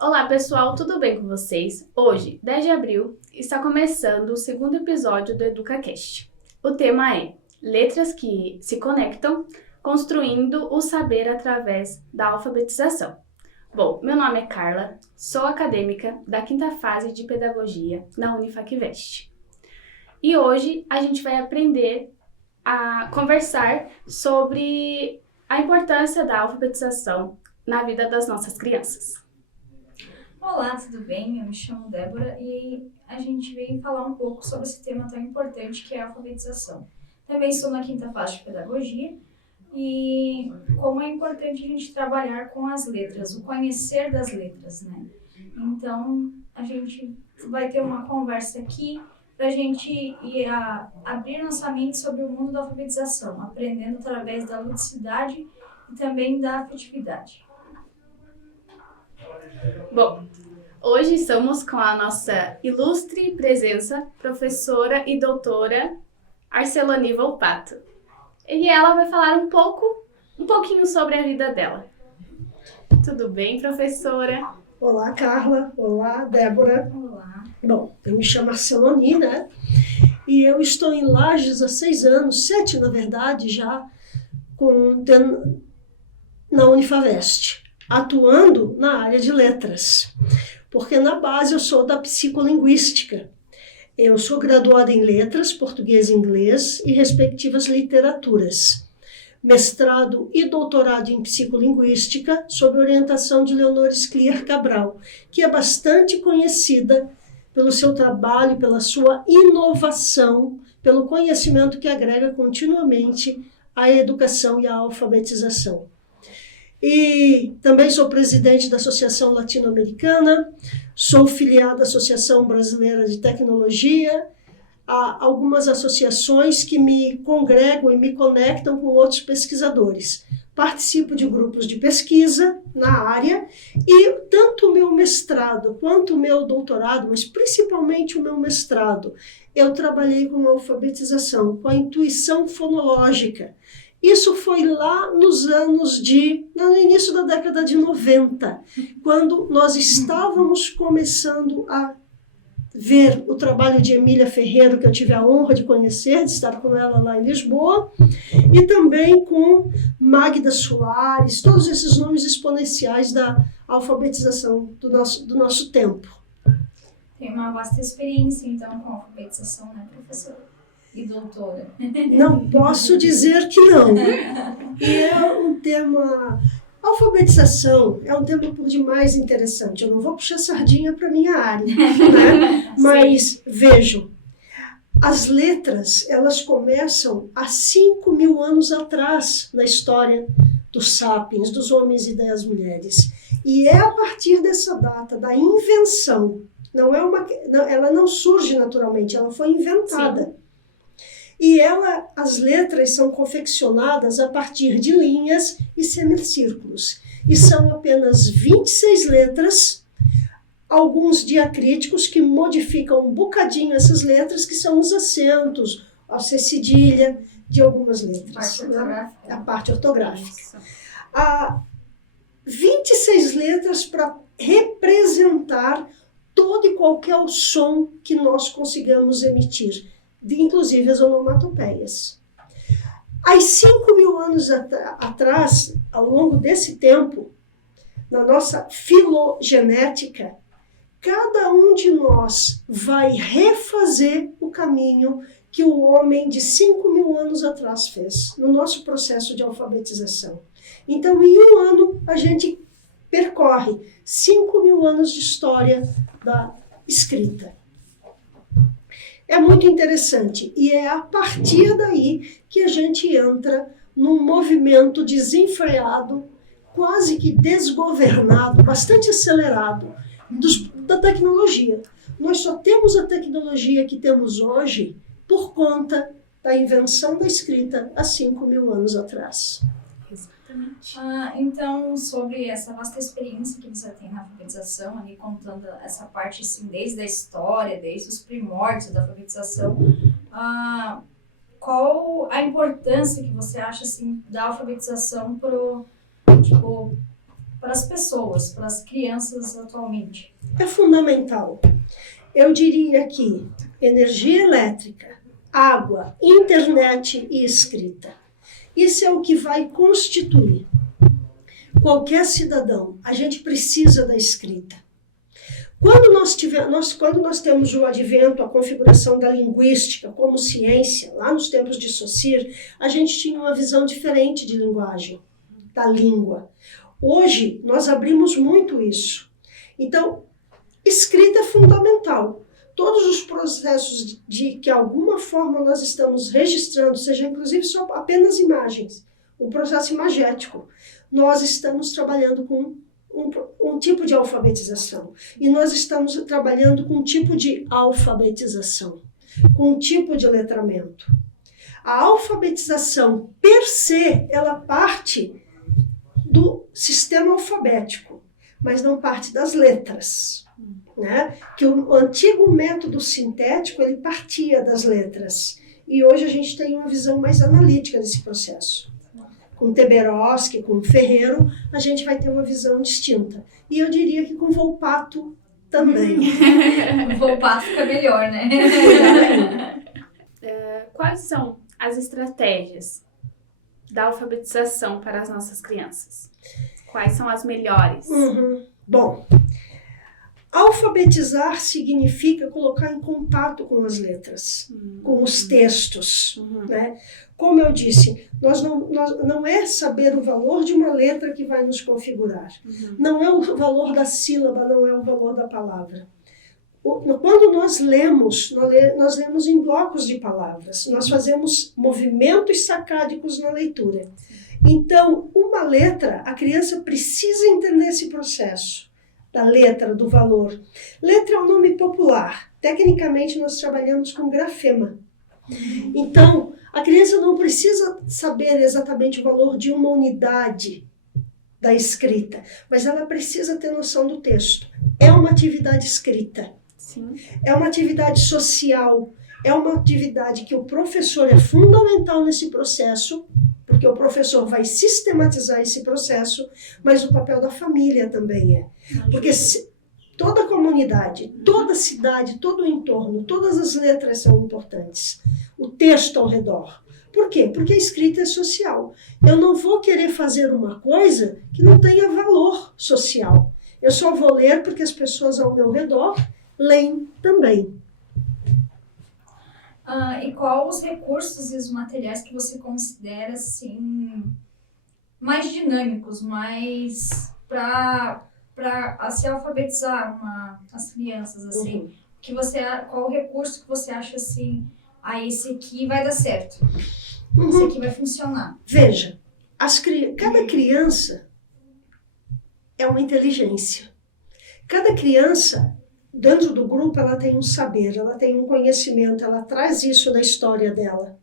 Olá pessoal, tudo bem com vocês? Hoje, 10 de abril, está começando o segundo episódio do EducaCast. O tema é Letras que se conectam, construindo o saber através da alfabetização. Bom, meu nome é Carla, sou acadêmica da quinta fase de Pedagogia na Unifacvest. E hoje a gente vai aprender a conversar sobre a importância da alfabetização na vida das nossas crianças. Olá, tudo bem? Eu me chamo Débora e a gente veio falar um pouco sobre esse tema tão importante que é a alfabetização. Também estou na quinta fase de pedagogia e como é importante a gente trabalhar com as letras, o conhecer das letras, né? Então, a gente vai ter uma conversa aqui para a gente abrir nossa mente sobre o mundo da alfabetização, aprendendo através da ludicidade e também da afetividade. Bom, hoje estamos com a nossa ilustre presença, professora e doutora Arceloni Volpato. E ela vai falar um pouquinho sobre a vida dela. Tudo bem, professora? Olá, Carla. Olá, Débora. Olá. Bom, eu me chamo Arceloni, né? E eu estou em Lages há 6 anos, 7 na verdade já, na Unifavest, atuando na área de letras, porque na base eu sou da psicolinguística. Eu sou graduada em letras, português e inglês e respectivas literaturas. Mestrado e doutorado em psicolinguística sob orientação de Leonor Scliar Cabral, que é bastante conhecida pelo seu trabalho, pela sua inovação, pelo conhecimento que agrega continuamente à educação e à alfabetização. E também sou presidente da Associação Latino-Americana, sou filiada à Associação Brasileira de Tecnologia, há algumas associações que me congregam e me conectam com outros pesquisadores. Participo de grupos de pesquisa na área e tanto o meu mestrado quanto o meu doutorado, mas principalmente o meu mestrado, eu trabalhei com alfabetização, com a intuição fonológica. Isso foi lá no início da década de 90, quando nós estávamos começando a ver o trabalho de Emília Ferreiro, que eu tive a honra de conhecer, de estar com ela lá em Lisboa, e também com Magda Soares, todos esses nomes exponenciais da alfabetização do nosso tempo. Tem uma vasta experiência, então, com a alfabetização, né, professora? E doutora. Não posso dizer que não. E é um tema... Alfabetização é um tema por demais interessante. Eu não vou puxar sardinha para a minha área, né? Mas vejam, as letras, elas começam há 5.000 anos atrás na história dos sapiens, dos homens e das mulheres. E é a partir dessa data, da invenção, ela não surge naturalmente, ela foi inventada. Sim. E as letras são confeccionadas a partir de linhas e semicírculos. E são apenas 26 letras, alguns diacríticos que modificam um bocadinho essas letras, que são os acentos, a cedilha de algumas letras. A parte ortográfica. Há 26 letras para representar todo e qualquer som que nós consigamos emitir, inclusive as onomatopeias. Há 5.000 anos atrás, ao longo desse tempo, na nossa filogenética, cada um de nós vai refazer o caminho que o homem de 5.000 anos atrás fez, no nosso processo de alfabetização. Então, em um ano, a gente percorre 5.000 anos de história da escrita. É muito interessante e é a partir daí que a gente entra num movimento desenfreado, quase que desgovernado, bastante acelerado da tecnologia. Nós só temos a tecnologia que temos hoje por conta da invenção da escrita há 5.000 anos atrás. Exatamente. Então, sobre essa vasta experiência que você tem na alfabetização, ali contando essa parte assim, desde a história, desde os primórdios da alfabetização, qual a importância que você acha assim, da alfabetização para as pessoas, para as crianças atualmente? É fundamental. Eu diria que energia elétrica, água, internet e escrita. Isso é o que vai constituir qualquer cidadão. A gente precisa da escrita. Quando nós temos o advento, a configuração da linguística como ciência, lá nos tempos de Saussure, a gente tinha uma visão diferente de linguagem, da língua. Hoje, nós abrimos muito isso. Então, escrita é fundamental. Todos os processos de que, de alguma forma, nós estamos registrando, seja inclusive só apenas imagens, um processo imagético, nós estamos trabalhando com um tipo de alfabetização. E nós estamos trabalhando com um tipo de alfabetização, com um tipo de letramento. A alfabetização, per se, ela parte do sistema alfabético, mas não parte das letras. Né? Que o antigo método sintético, ele partia das letras. E hoje a gente tem uma visão mais analítica desse processo. Com Teberoski, com Ferreiro, a gente vai ter uma visão distinta. E eu diria que com Volpato também. O Volpato fica melhor, né? Quais são as estratégias da alfabetização para as nossas crianças? Quais são as melhores? Bom, alfabetizar significa colocar em contato com as letras, com os textos, né? Como eu disse, não é saber o valor de uma letra que vai nos configurar. Não é o valor da sílaba, não é o valor da palavra. Quando nós lemos em blocos de palavras. Nós fazemos movimentos sacádicos na leitura. Então, uma letra, a criança precisa entender esse processo da letra, do valor. Letra é um nome popular. Tecnicamente, nós trabalhamos com grafema. Então, a criança não precisa saber exatamente o valor de uma unidade da escrita, mas ela precisa ter noção do texto. É uma atividade escrita. Sim. É uma atividade social. É uma atividade que o professor é fundamental nesse processo, porque o professor vai sistematizar esse processo, mas o papel da família também é. Porque toda a comunidade, toda a cidade, todo o entorno, todas as letras são importantes. O texto ao redor. Por quê? Porque a escrita é social. Eu não vou querer fazer uma coisa que não tenha valor social. Eu só vou ler porque as pessoas ao meu redor leem também. E qual os recursos e os materiais que você considera assim, mais dinâmicos, mais para se alfabetizar as crianças, assim, qual o recurso que você acha assim, esse aqui vai dar certo, esse aqui vai funcionar? Veja, cada criança é uma inteligência. Cada criança, dentro do grupo, ela tem um saber, ela tem um conhecimento, ela traz isso da história dela.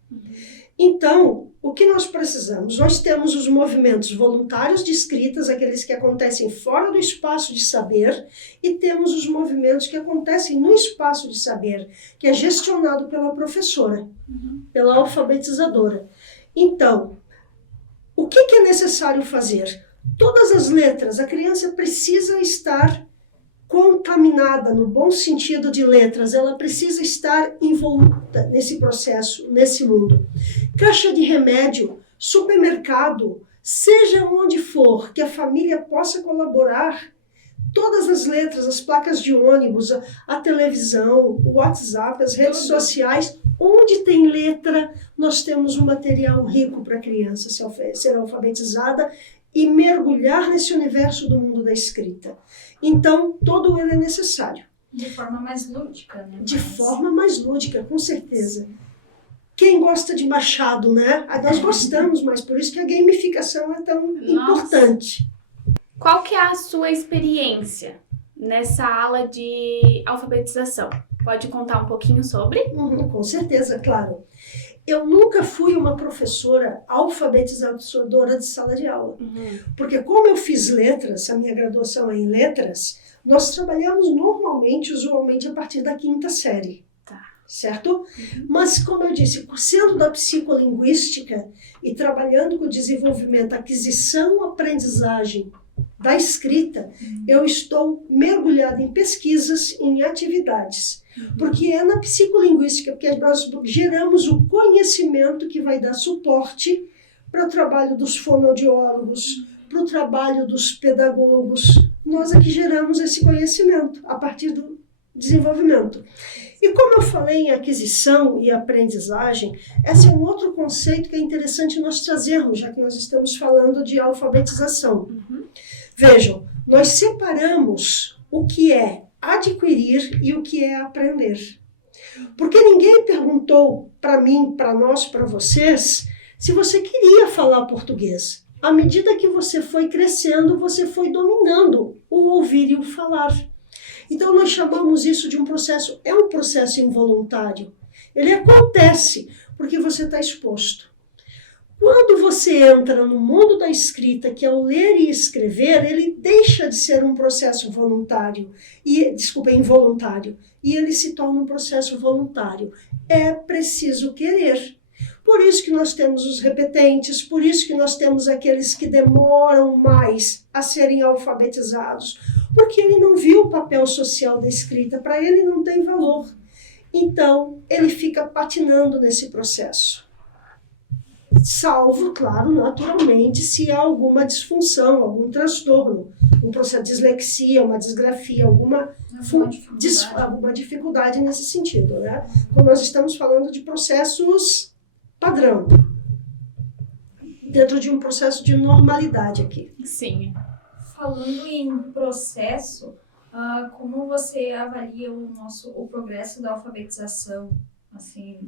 Então, o que nós precisamos? Nós temos os movimentos voluntários de escritas, aqueles que acontecem fora do espaço de saber, e temos os movimentos que acontecem no espaço de saber, que é gestionado pela professora, pela alfabetizadora. Então, o que é necessário fazer? Todas as letras, a criança precisa estar contaminada, no bom sentido de letras, ela precisa estar envolta nesse processo, nesse mundo. Caixa de remédio, supermercado, seja onde for, que a família possa colaborar, todas as letras, as placas de ônibus, a televisão, o WhatsApp, as redes sociais, onde tem letra, nós temos um material rico para a criança ser alfabetizada e mergulhar nesse universo do mundo da escrita. Então, todo ele é necessário. De forma mais lúdica, né? De forma mais lúdica, com certeza. Quem gosta de Machado, né? Nós gostamos, mas por isso que a gamificação é tão importante. Qual que é a sua experiência nessa aula de alfabetização? Pode contar um pouquinho sobre? Com certeza, claro. Eu nunca fui uma professora alfabetizadora de sala de aula. Porque como eu fiz letras, a minha graduação é em letras, nós trabalhamos usualmente a partir da 5ª série. Tá. Certo? Mas, como eu disse, sendo da psicolinguística e trabalhando com o desenvolvimento, aquisição, aprendizagem da escrita, eu estou mergulhada em pesquisas, em atividades. Porque é na psicolinguística, porque nós geramos o conhecimento que vai dar suporte para o trabalho dos fonoaudiólogos, para o trabalho dos pedagogos. Nós é que geramos esse conhecimento a partir do desenvolvimento. E como eu falei em aquisição e aprendizagem, esse é um outro conceito que é interessante nós trazermos, já que nós estamos falando de alfabetização. Vejam, nós separamos o que é adquirir e o que é aprender. Porque ninguém perguntou para mim, para nós, para vocês, se você queria falar português. À medida que você foi crescendo, você foi dominando o ouvir e o falar. Então, nós chamamos isso de um processo, é um processo involuntário. Ele acontece porque você está exposto. Quando você entra no mundo da escrita, que é o ler e escrever, ele deixa de ser um processo involuntário, e ele se torna um processo voluntário. É preciso querer. Por isso que nós temos os repetentes, por isso que nós temos aqueles que demoram mais a serem alfabetizados, porque ele não viu o papel social da escrita, para ele não tem valor. Então, ele fica patinando nesse processo. Salvo, claro, naturalmente, se há alguma disfunção, algum transtorno, um processo de dislexia, uma disgrafia, alguma dificuldade nesse sentido, né? Como nós estamos falando de processos padrão, dentro de um processo de normalidade aqui. Sim. Falando em processo, como você avalia o progresso da alfabetização? Assim,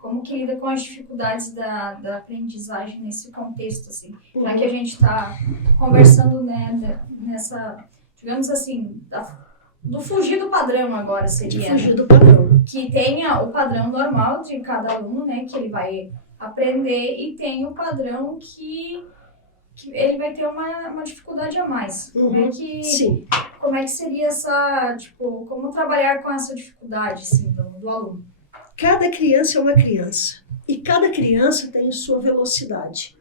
como que lida com as dificuldades da aprendizagem nesse contexto, assim? Já que a gente está conversando, né, nessa, digamos assim, do fugir do padrão agora seria. De fugir do padrão. Que tenha o padrão normal de cada aluno, né, que ele vai aprender, e tem o padrão que ele vai ter uma dificuldade a mais. Sim. Como é que seria essa, tipo, como trabalhar com essa dificuldade, assim, do aluno? Cada criança é uma criança e cada criança tem sua velocidade.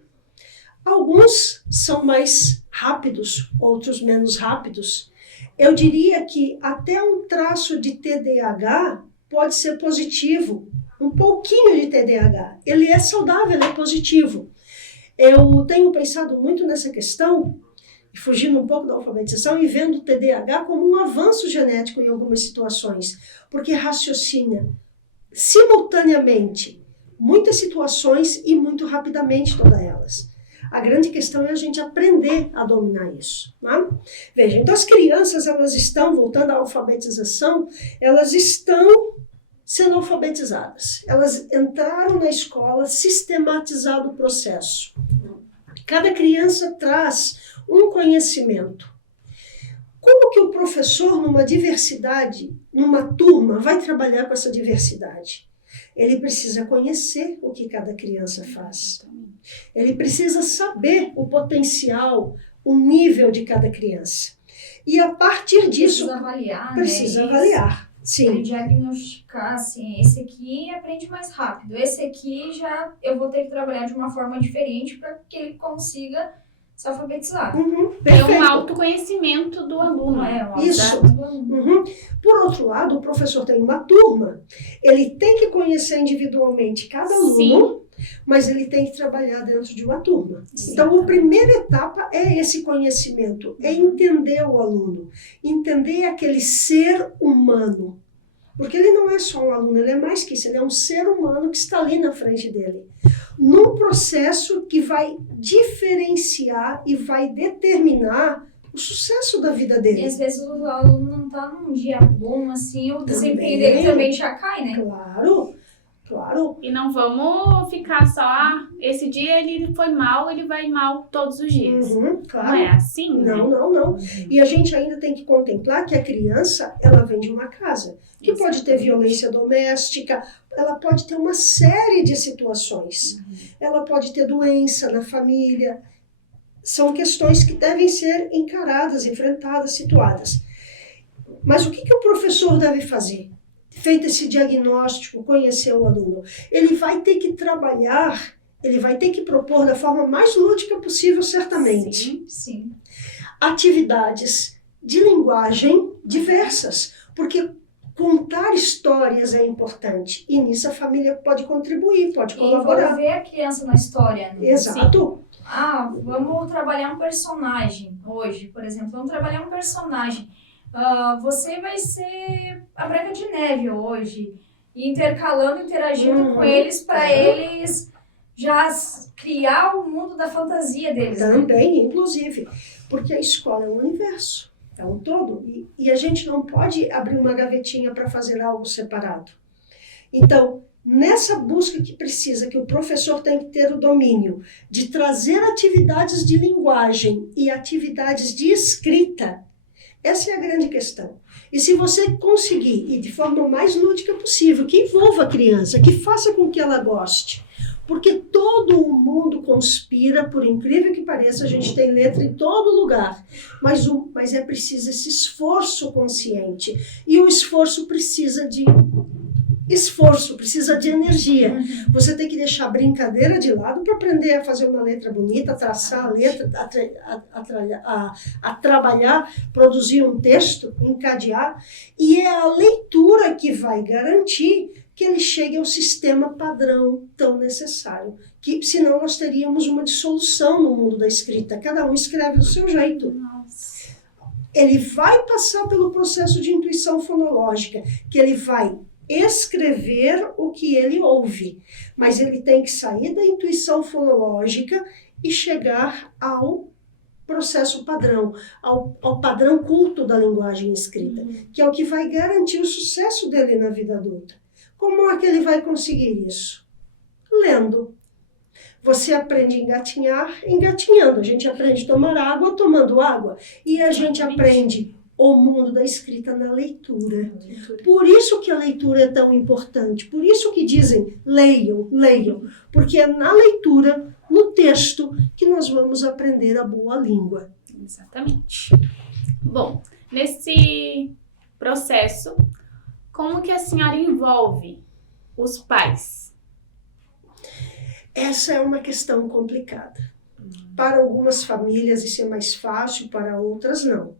Alguns são mais rápidos, outros menos rápidos. Eu diria que até um traço de TDAH pode ser positivo, um pouquinho de TDAH. Ele é saudável, ele é positivo. Eu tenho pensado muito nessa questão, fugindo um pouco da alfabetização e vendo o TDAH como um avanço genético em algumas situações, porque raciocina simultaneamente muitas situações e muito rapidamente todas elas. A grande questão é a gente aprender a dominar isso, né? Veja, então as crianças, elas estão, voltando à alfabetização, elas estão sendo alfabetizadas. Elas entraram na escola, sistematizado o processo. Cada criança traz um conhecimento. Como que o professor, numa diversidade, numa turma, vai trabalhar com essa diversidade? Ele precisa conhecer o que cada criança faz. Ele precisa saber o potencial, o nível de cada criança. E a partir disso... Precisa avaliar. Sim. Diagnosticar, assim, esse aqui aprende mais rápido. Esse aqui já eu vou ter que trabalhar de uma forma diferente para que ele consiga se alfabetizar. É um autoconhecimento do aluno. Isso. Do aluno. Por outro lado, o professor tem uma turma, ele tem que conhecer individualmente cada aluno, Sim. mas ele tem que trabalhar dentro de uma turma. Então, a primeira etapa é esse conhecimento, é entender o aluno, entender aquele ser humano. Porque ele não é só um aluno, ele é mais que isso, ele é um ser humano que está ali na frente dele. Num processo que vai diferenciar e vai determinar o sucesso da vida dele. E às vezes o aluno não está num dia bom, assim, o desempenho dele também já cai, né? Claro. E não vamos ficar só, esse dia ele foi mal, ele vai mal todos os dias. Claro. Não é assim, né? Não. E a gente ainda tem que contemplar que a criança, ela vem de uma casa, que pode ter violência doméstica, ela pode ter uma série de situações. Ela pode ter doença na família. São questões que devem ser encaradas, enfrentadas, situadas. Mas o que o professor deve fazer? Feito esse diagnóstico, conhecer o aluno, ele vai ter que trabalhar Ele vai ter que propor da forma mais lúdica possível, certamente. Sim. Sim. Atividades de linguagem diversas, porque contar histórias é importante. E nisso a família pode contribuir, pode colaborar. Envolver a criança na história, né? Exato. Vamos trabalhar um personagem hoje, por exemplo. Vamos trabalhar um personagem. Você vai ser a Branca de Neve hoje. E intercalando, interagindo com eles para eles já criar o mundo da fantasia deles. Também, inclusive. Porque a escola é um universo. É um todo. E a gente não pode abrir uma gavetinha para fazer algo separado. Então, nessa busca que o professor tem que ter o domínio de trazer atividades de linguagem e atividades de escrita, essa é a grande questão. E se você conseguir, e de forma mais lúdica possível, que envolva a criança, que faça com que ela goste, porque todo o mundo conspira, por incrível que pareça, a gente tem letra em todo lugar, mas é preciso esse esforço consciente, e o esforço precisa de energia. Você tem que deixar a brincadeira de lado para aprender a fazer uma letra bonita, a traçar a letra, a trabalhar, produzir um texto, encadear, e é a leitura que vai garantir que ele chegue ao sistema padrão tão necessário, que senão nós teríamos uma dissolução no mundo da escrita, cada um escreve do seu jeito. Nossa. Ele vai passar pelo processo de intuição fonológica, que ele vai escrever o que ele ouve, mas ele tem que sair da intuição fonológica e chegar ao processo padrão, ao padrão culto da linguagem escrita, que é o que vai garantir o sucesso dele na vida adulta. Como é que ele vai conseguir isso? Lendo. Você aprende a engatinhar engatinhando, a gente aprende a tomar água tomando água, e a gente aprende o mundo da escrita na leitura. Por isso que a leitura é tão importante, por isso que dizem leiam, leiam, porque é na leitura, no texto, que nós vamos aprender a boa língua. Exatamente. Bom, nesse processo, como que a senhora envolve os pais? Essa é uma questão complicada. Para algumas famílias isso é mais fácil, para outras não.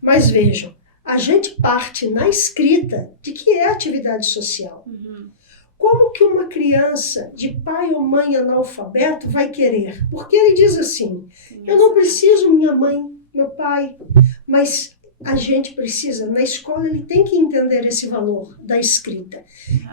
Mas vejam, a gente parte na escrita de que é atividade social. Como que uma criança de pai ou mãe analfabeto vai querer? Porque ele diz assim, eu não preciso minha mãe, meu pai, mas a gente precisa, na escola ele tem que entender esse valor da escrita.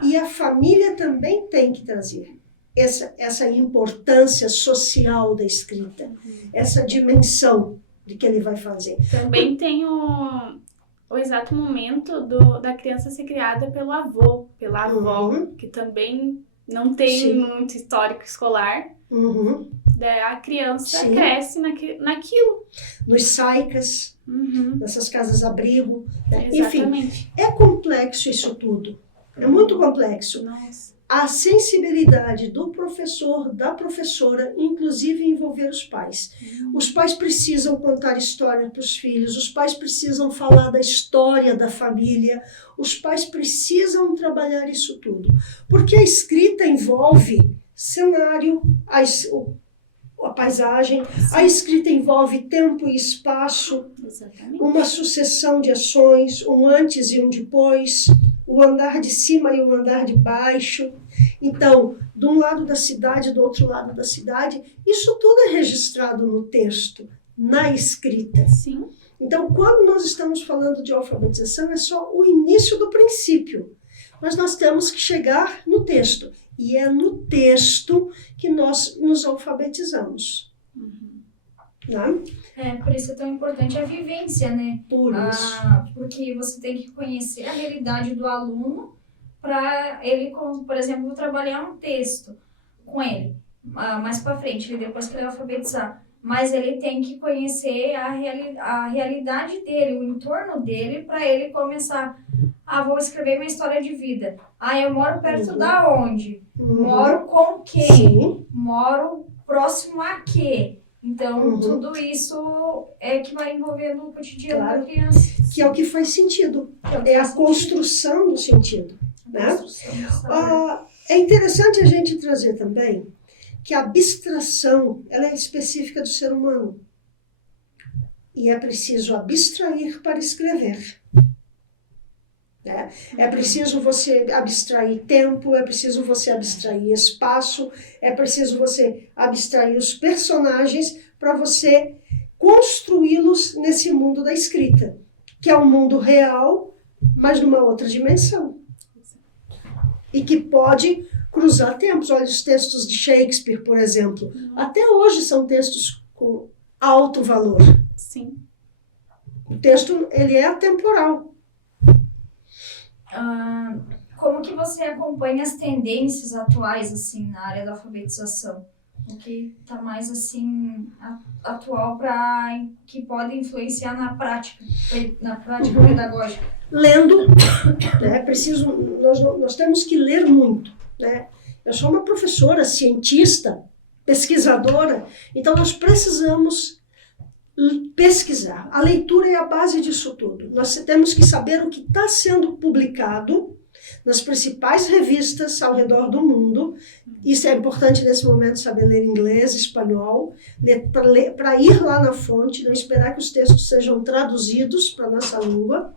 E a família também tem que trazer essa importância social da escrita, essa dimensão de que ele vai fazer. Também tem o exato momento da criança ser criada pelo avô, pela avó, que também não tem muito histórico escolar. A criança cresce naquilo. Nos saicas, nessas casas-abrigo. Exatamente. Enfim, é complexo isso tudo. É muito complexo. Nossa. A sensibilidade do professor, da professora, inclusive envolver os pais. Os pais precisam contar história para os filhos, os pais precisam falar da história da família, os pais precisam trabalhar isso tudo. Porque a escrita envolve cenário, a paisagem, a escrita envolve tempo e espaço, uma sucessão de ações, um antes e um depois, o andar de cima e o andar de baixo. Então, de um lado da cidade, do outro lado da cidade, isso tudo é registrado no texto, na escrita. Sim. Então, quando nós estamos falando de alfabetização, é só o início do princípio. Mas nós temos que chegar no texto. E é no texto que nós nos alfabetizamos. Né? Por isso é tão importante a vivência, né? Por isso. Porque você tem que conhecer a realidade do aluno para ele, por exemplo, vou trabalhar um texto com ele mais para frente, depois que ele alfabetizar. Mas ele tem que conhecer a realidade dele, o entorno dele, para ele começar. Vou escrever minha história de vida. Eu moro perto da onde? Moro com quem? Sim. Moro próximo a quê? Então, tudo isso é que vai envolvendo o cotidiano da criança. Que é o que faz sentido. É a construção do sentido. Né? É interessante a gente trazer também que a abstração ela é específica do ser humano. E é preciso abstrair para escrever. Né? É preciso você abstrair tempo, é preciso você abstrair espaço, é preciso você abstrair os personagens para você construí-los nesse mundo da escrita, que é um mundo real, mas numa outra dimensão. E que pode cruzar tempos. Olha os textos de Shakespeare, por exemplo. Até hoje são textos com alto valor. Sim. O texto, ele é atemporal. Como que você acompanha as tendências atuais, assim, na área da alfabetização? O que está mais, assim, atual que pode influenciar na prática pedagógica? Lendo, né? Nós temos que ler muito, né? Eu sou uma professora, cientista, pesquisadora, então nós precisamos pesquisar. A leitura é a base disso tudo. Nós temos que saber o que está sendo publicado nas principais revistas ao redor do mundo. Isso é importante nesse momento, saber ler inglês, espanhol, para ir lá na fonte, não esperar que os textos sejam traduzidos para a nossa língua.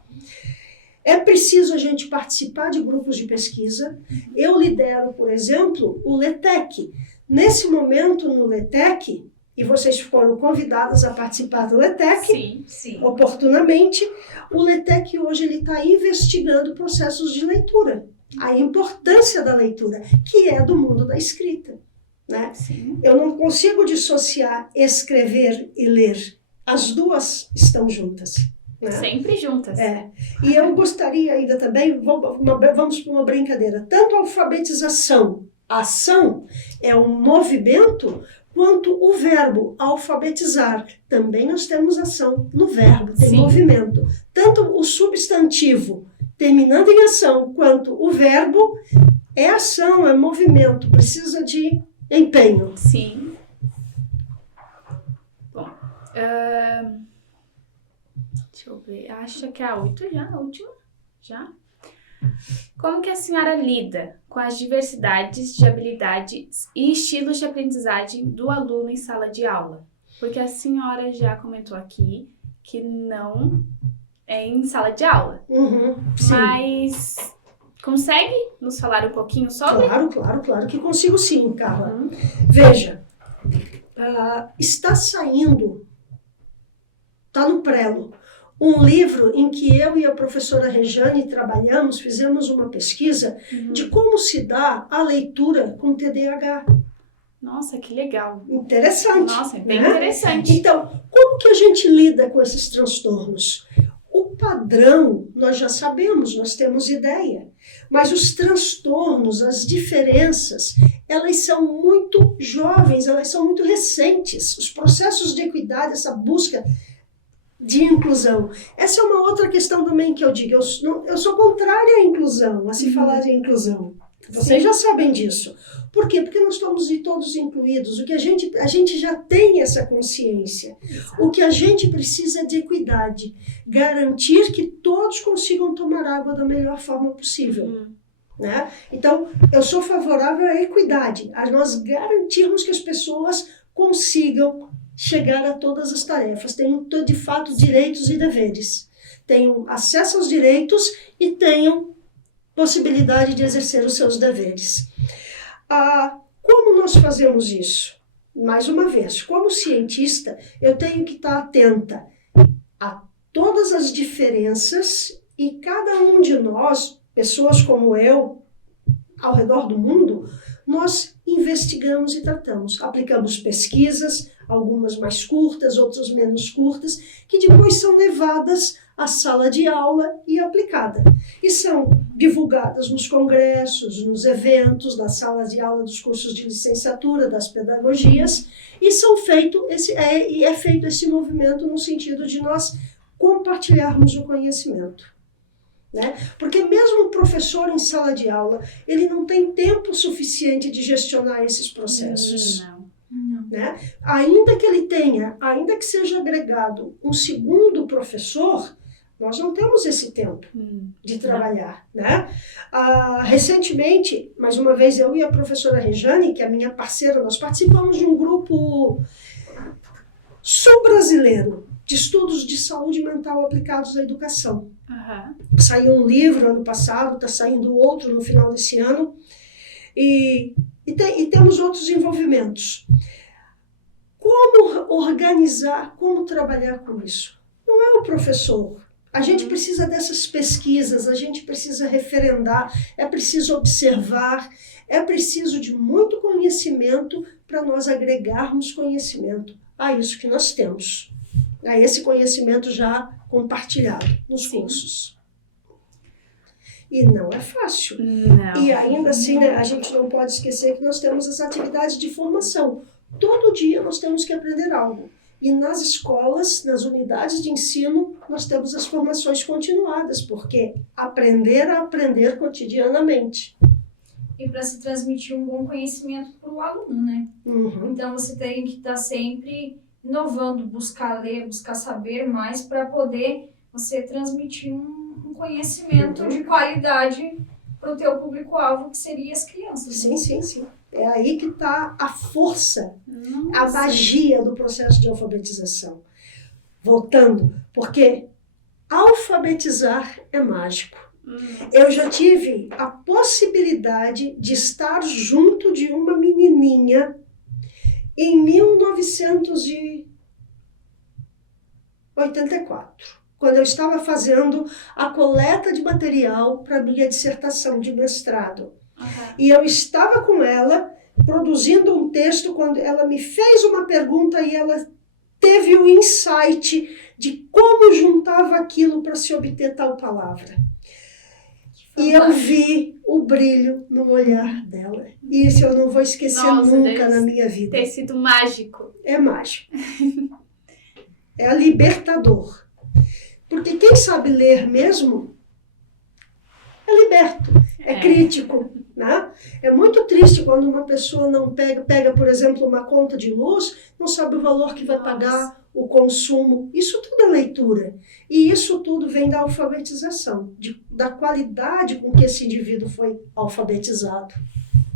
É preciso a gente participar de grupos de pesquisa. Eu lidero, por exemplo, o LETEC. Nesse momento, no LETEC, e vocês foram convidadas a participar do LETEC, sim. Oportunamente, o LETEC hoje está investigando processos de leitura, a importância da leitura, que é do mundo da escrita. Né? Eu não consigo dissociar escrever e ler. As duas estão juntas. Né? Sempre juntas. E eu gostaria ainda também, vamos para uma brincadeira, tanto a alfabetização, a ação é um movimento, quanto o verbo alfabetizar. Também nós temos ação no verbo, tem movimento. Tanto o substantivo terminando em ação, quanto o verbo é ação, é movimento, precisa de empenho. Sim. Bom, deixa eu ver, acho que é a 8 já, a última? Já? Como que a senhora lida com as diversidades de habilidades e estilos de aprendizagem do aluno em sala de aula? Porque a senhora já comentou aqui que não é em sala de aula. Sim. Mas consegue nos falar um pouquinho sobre? Claro que consigo sim, Carla. Veja, está saindo, está no prelo, um livro em que eu e a professora Rejane trabalhamos, fizemos uma pesquisa de como se dá a leitura com TDAH. Nossa, que legal. Interessante. Nossa, é bem né? interessante. Então, como que a gente lida com esses transtornos? O padrão, nós já sabemos, nós temos ideia. Mas os transtornos, as diferenças, elas são muito jovens, elas são muito recentes. Os processos de equidade, essa busca de inclusão. Essa é uma outra questão também que eu digo. Eu sou contrária à inclusão, a se falar de inclusão. Vocês já sabem disso. Por quê? Porque nós estamos todos incluídos. O que a gente já tem essa consciência. O que a gente precisa é de equidade. Garantir que todos consigam tomar água da melhor forma possível. Né? Então, eu sou favorável à equidade, a nós garantirmos que as pessoas consigam chegar a todas as tarefas, tenham de fato direitos e deveres, tenham acesso aos direitos e tenham possibilidade de exercer os seus deveres. Como nós fazemos isso? Mais uma vez, como cientista, eu tenho que estar atenta a todas as diferenças e cada um de nós, pessoas como eu, ao redor do mundo, nós investigamos e tratamos, aplicamos pesquisas, algumas mais curtas, outras menos curtas, que depois são levadas à sala de aula e aplicadas. E são divulgadas nos congressos, nos eventos, nas salas de aula dos cursos de licenciatura, das pedagogias, e é feito esse movimento no sentido de nós compartilharmos o conhecimento. Né? Porque mesmo o professor em sala de aula, ele não tem tempo suficiente de gestionar esses processos. Não. Né? Ainda que ele tenha, ainda que seja agregado um segundo professor, Nós não temos esse tempo de trabalhar, né? Recentemente, mais uma vez, eu e a professora Rejane, que é a minha parceira, nós participamos de um grupo sul-brasileiro de estudos de saúde mental aplicados à educação. Saiu um livro ano passado, está saindo outro no final desse ano, e temos outros envolvimentos. Como organizar, como trabalhar com isso? Não é o professor. A gente precisa dessas pesquisas, a gente precisa referendar, é preciso observar, é preciso de muito conhecimento para nós agregarmos conhecimento a isso que nós temos, a esse conhecimento já compartilhado nos cursos. E não é fácil. Não. E ainda assim, né, a gente não pode esquecer que nós temos as atividades de formação. Todo dia nós temos que aprender algo. E nas escolas, nas unidades de ensino, nós temos as formações continuadas, porque aprender a aprender cotidianamente. E para se transmitir um bom conhecimento para o aluno, né? Então você tem que estar sempre inovando, buscar ler, buscar saber mais para poder você transmitir um conhecimento de qualidade para o teu público-alvo, que seria as crianças. Sim, sim, sim. É aí que está a força, a magia do processo de alfabetização. Voltando, porque alfabetizar é mágico. Eu já tive a possibilidade de estar junto de uma menininha em 1984, quando eu estava fazendo a coleta de material para minha dissertação de mestrado. E eu estava com ela, produzindo um texto, quando ela me fez uma pergunta e ela teve o insight de como juntava aquilo para se obter tal palavra. E eu vi o brilho no olhar dela. E isso eu não vou esquecer nunca na minha vida. Ter sido mágico. É mágico. É libertador. Porque quem sabe ler mesmo é liberto, é crítico. Né? É muito triste quando uma pessoa não pega, por exemplo, uma conta de luz, não sabe o valor que vai pagar, o consumo. Isso tudo é leitura. E isso tudo vem da alfabetização, da qualidade com que esse indivíduo foi alfabetizado.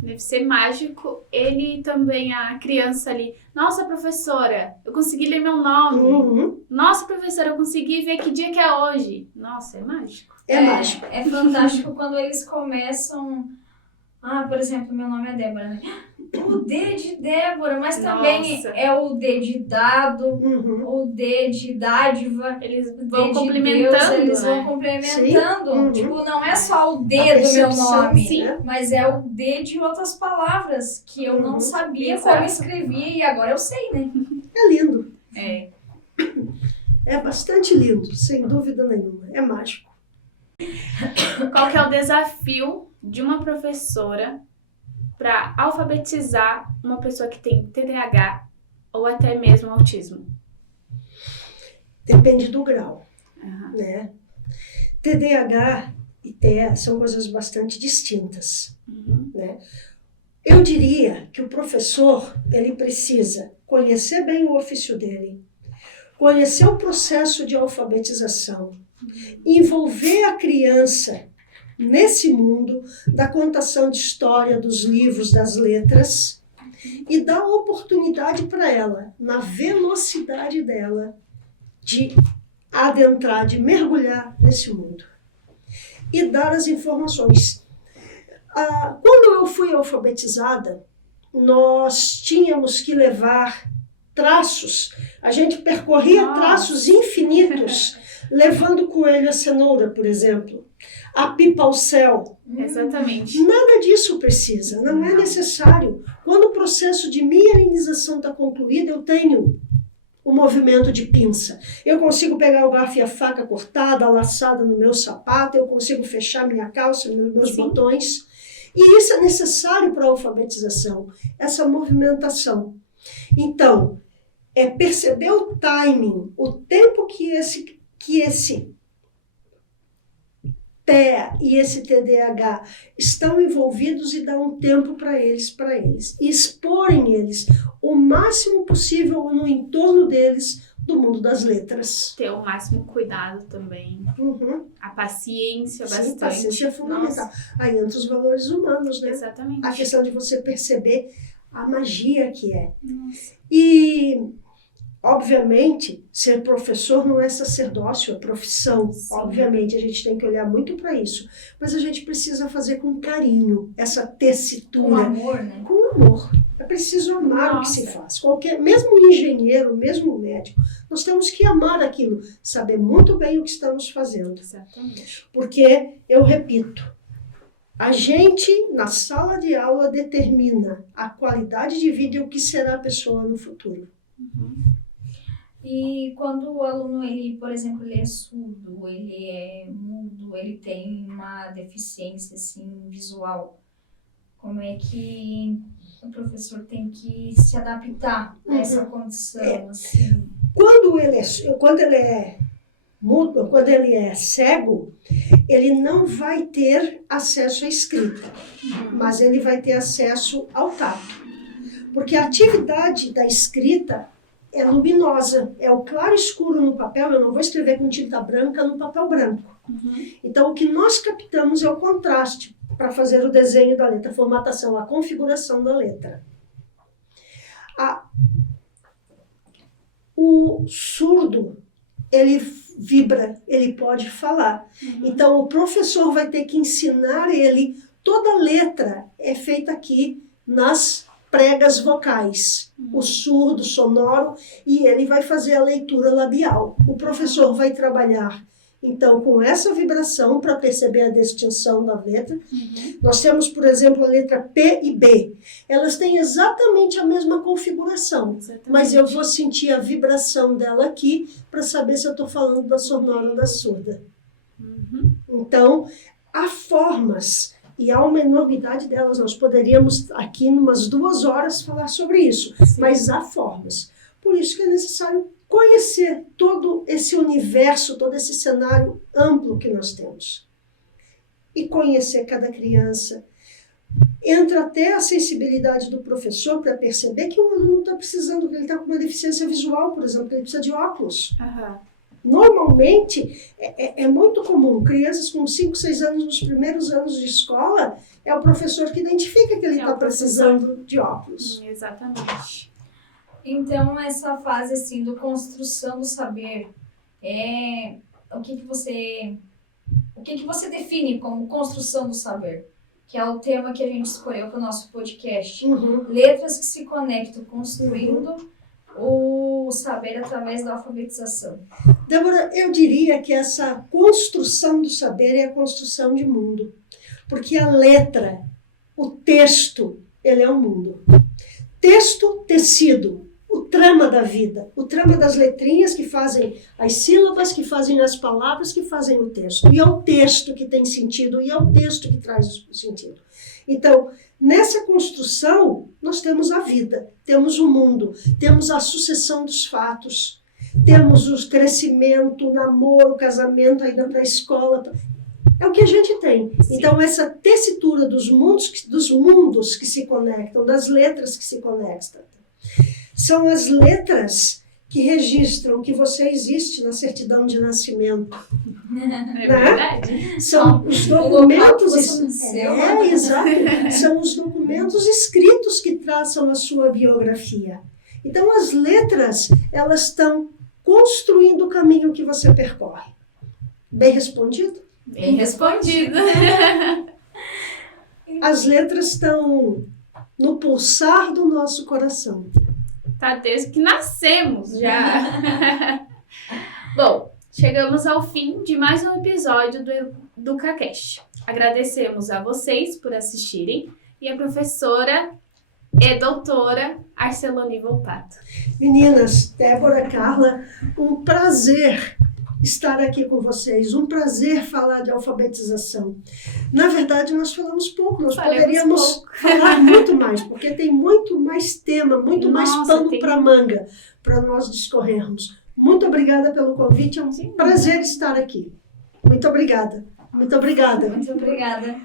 Deve ser mágico. Ele também, a criança ali, nossa, professora, eu consegui ler meu nome. Nossa, professora, eu consegui ver que dia que é hoje. Nossa, é mágico. É mágico. É fantástico quando eles começam... por exemplo, meu nome é Débora, né? O D de Débora, mas também é o D de dado, o D de dádiva. Eles vão complementando, Deus, eles vão complementando. Tipo, não é só o D do meu nome, mas é o D de outras palavras que eu não sabia como escrevia e agora eu sei, né? É lindo. É bastante lindo, sem dúvida nenhuma. É mágico. Qual que é o desafio de uma professora para alfabetizar uma pessoa que tem TDAH ou até mesmo autismo? Depende do grau, né? TDAH e TEA são coisas bastante distintas, né? Eu diria que o professor, ele precisa conhecer bem o ofício dele, conhecer o processo de alfabetização, envolver a criança nesse mundo da contação de história, dos livros, das letras, e dar oportunidade para ela, na velocidade dela, de adentrar, de mergulhar nesse mundo. E dar as informações. Quando eu fui alfabetizada, nós tínhamos que levar traços. A gente percorria traços infinitos, levando o coelho à cenoura, por exemplo. A pipa ao céu. Exatamente. Nada disso precisa, não é necessário. Quando o processo de mielinização está concluído, eu tenho o movimento de pinça. Eu consigo pegar o garfo e a faca cortada, laçada no meu sapato, eu consigo fechar minha calça, meus botões. E isso é necessário para a alfabetização, essa movimentação. Então, é perceber o timing, o tempo que esse TEA e esse TDAH estão envolvidos e dar um tempo para eles, e exporem eles o máximo possível no entorno deles do mundo das letras. Ter o máximo cuidado também. Uhum. A paciência Sim, bastante. paciência é fundamental. Nossa, Aí entra os valores humanos, né? exatamente. A questão de você perceber a magia que é. Nossa. E, obviamente, ser professor não é sacerdócio, é profissão. Sim. Obviamente, a gente tem que olhar muito para isso. Mas a gente precisa fazer com carinho essa tessitura. Com amor, né? Com amor. É preciso amar o que se faz. Mesmo o engenheiro, mesmo o médico, nós temos que amar aquilo, saber muito bem o que estamos fazendo. Exatamente. Porque, eu repito, a gente, na sala de aula, determina a qualidade de vida e o que será a pessoa no futuro. Uhum. E quando o aluno, ele, por exemplo, ele é surdo, ele é mudo, ele tem uma deficiência assim, visual, como é que o professor tem que se adaptar a essa condição? Assim? Quando ele é mudo, quando ele é cego, ele não vai ter acesso à escrita, mas ele vai ter acesso ao tato. Porque a atividade da escrita é luminosa, é o claro escuro no papel, eu não vou escrever com tinta branca no papel branco. Uhum. Então, o que nós captamos é o contraste para fazer o desenho da letra, a formatação, a configuração da letra. O surdo, ele vibra, ele pode falar. Uhum. Então, o professor vai ter que ensinar ele, toda letra é feita aqui nas pregas vocais, o surdo, sonoro, e ele vai fazer a leitura labial. O professor vai trabalhar, então, com essa vibração para perceber a distinção da letra. Uhum. Nós temos, por exemplo, a letra P e B. Elas têm exatamente a mesma configuração, Exatamente. mas eu vou sentir a vibração dela aqui para saber se eu estou falando da sonora ou da surda. Uhum. Então, há formas, e há uma enormidade delas. Nós poderíamos aqui, em umas 2 horas, falar sobre isso, Sim. mas há formas. Por isso que é necessário conhecer todo esse universo, todo esse cenário amplo que nós temos. E conhecer cada criança. Entra até a sensibilidade do professor para perceber que um aluno está precisando, que ele está com uma deficiência visual, por exemplo, que ele precisa de óculos. Uhum. Normalmente, é muito comum, crianças com 5, 6 anos, nos primeiros anos de escola, é o professor que identifica que ele está precisando de óculos. Exatamente. Então, essa fase assim, do construção do saber, o que você define como construção do saber? Que é o tema que a gente escolheu para o nosso podcast. Uhum. Letras que se conectam, construindo o saber através da alfabetização. Débora, eu diria que essa construção do saber é a construção de mundo. Porque a letra, o texto, ele é o mundo. Texto, tecido, o trama da vida, o trama das letrinhas que fazem as sílabas, que fazem as palavras, que fazem o texto. E é o texto que tem sentido, e é o texto que traz o sentido. Então, nessa construção, nós temos a vida, temos o mundo, temos a sucessão dos fatos, temos o crescimento, o namoro, o casamento, a ida para a escola. É o que a gente tem. Sim. Então, essa tessitura dos mundos que se conectam, das letras que se conectam, são as letras que registram que você existe na certidão de nascimento. É verdade. São os local documentos. que você nasceu. Exato. São os documentos escritos que traçam a sua biografia. Então, as letras, elas estão construindo o caminho que você percorre. Bem respondido? Bem respondido. As letras estão no pulsar do nosso coração. Tá desde que nascemos já. Bom, chegamos ao fim de mais um episódio do EducaCast. Agradecemos a vocês por assistirem e a professora e doutora Arcelone Volpato. Meninas, Débora, Carla, um prazer estar aqui com vocês, um prazer falar de alfabetização. Na verdade, nós falamos pouco, nós poderíamos falar muito mais, porque tem muito mais tema, muito mais pano para manga para nós discorrermos. Muito obrigada pelo convite, é um prazer estar aqui. Muito obrigada. Muito obrigada. Muito obrigada.